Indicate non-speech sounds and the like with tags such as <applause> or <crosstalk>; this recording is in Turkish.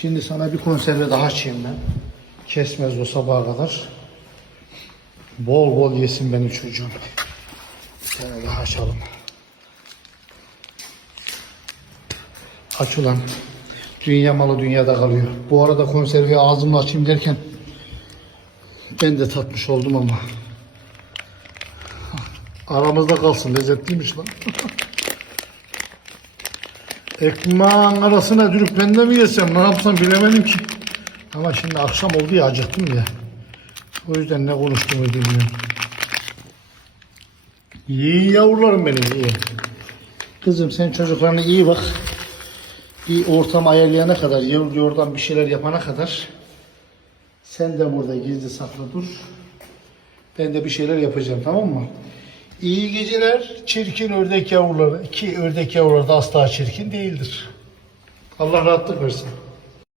Şimdi sana bir konserve daha açayım ben. Kesmez o sabaha kadar. Bol bol yesin benim çocuğum. Bir tane daha açalım. Aç ulan. Dünya malı dünyada kalıyor. Bu arada konserveyi ağzımla açayım derken ben de tatmış oldum ama. Aramızda kalsın lezzetliymiş lan. <laughs> Ekmeğin arasına dürüp ben de mi yesem ne yapsam bilemedim ki. Ama şimdi akşam oldu ya acıktım ya. O yüzden ne konuştuğumu bilmiyorum. İyi yavrularım benim iyi. Kızım sen çocuklarına iyi bak. Bir ortam ayarlayana kadar, yavru bir şeyler yapana kadar sen de burada gizli saklı dur. Ben de bir şeyler yapacağım tamam mı? İyi geceler çirkin ördek yavruları. Ki ördek yavruları da asla çirkin değildir. Allah rahatlık versin.